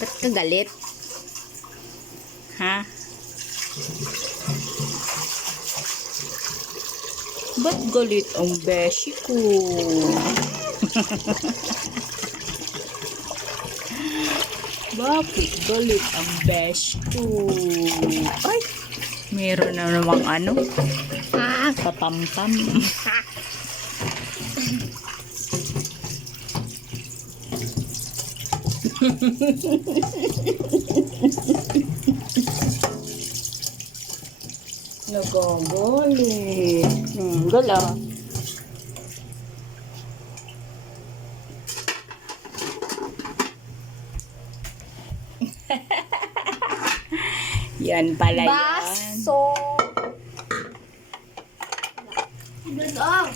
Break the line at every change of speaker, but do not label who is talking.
Kagalit? Ha? Ba't galit ang beshi ko? Bakit galit ang besh ko? Ay! Meron na namang ano? Ah, katamtam. Nagagalit. Hmm, gala. Yan pala yan.
Baso. Dudong.